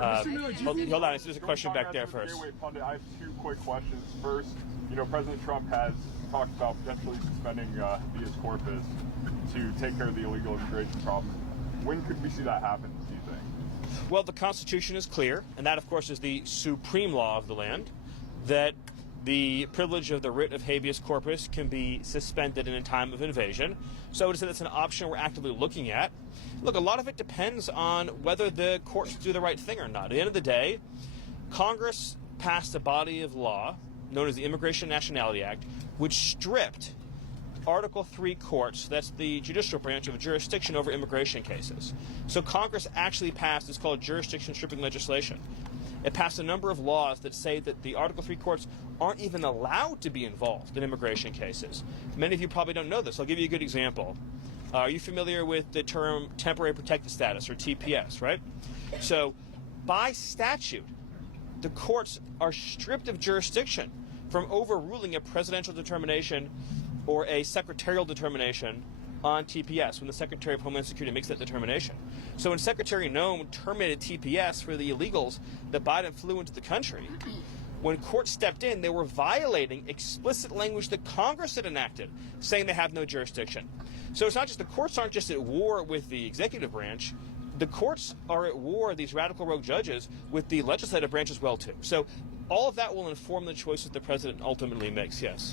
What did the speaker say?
Hold on, there's a question back there first. Gateway Pundit, I have two quick questions. First, President Trump has talked about potentially suspending habeas corpus to take care of the illegal immigration problem. When could we see that happen, do you think? Well, the Constitution is clear, and that, of course, is the supreme law of the land, that the privilege of the writ of habeas corpus can be suspended in a time of invasion. So to say that's an option we're actively looking at. Look, a lot of it depends on whether the courts do the right thing or not. At the end of the day, Congress passed a body of law known as the Immigration and Nationality Act, which stripped Article III courts, that's the judicial branch, of jurisdiction over immigration cases. So Congress actually passed, it's called jurisdiction stripping legislation. It passed a number of laws that say that the Article III courts aren't even allowed to be involved in immigration cases. Many of you probably don't know this. I'll give you a good example. Are you familiar with the term temporary protected status, or TPS, right? So by statute, the courts are stripped of jurisdiction from overruling a presidential determination or a secretarial determination on TPS when the Secretary of Homeland Security makes that determination. So when Secretary Noem terminated TPS for the illegals that Biden flew into the country, when courts stepped in, they were violating explicit language that Congress had enacted, saying they have no jurisdiction. So it's not just the courts aren't just at war with the executive branch. The courts are at war, these radical rogue judges, with the legislative branch as well, too. So all of that will inform the choices the president ultimately makes, yes.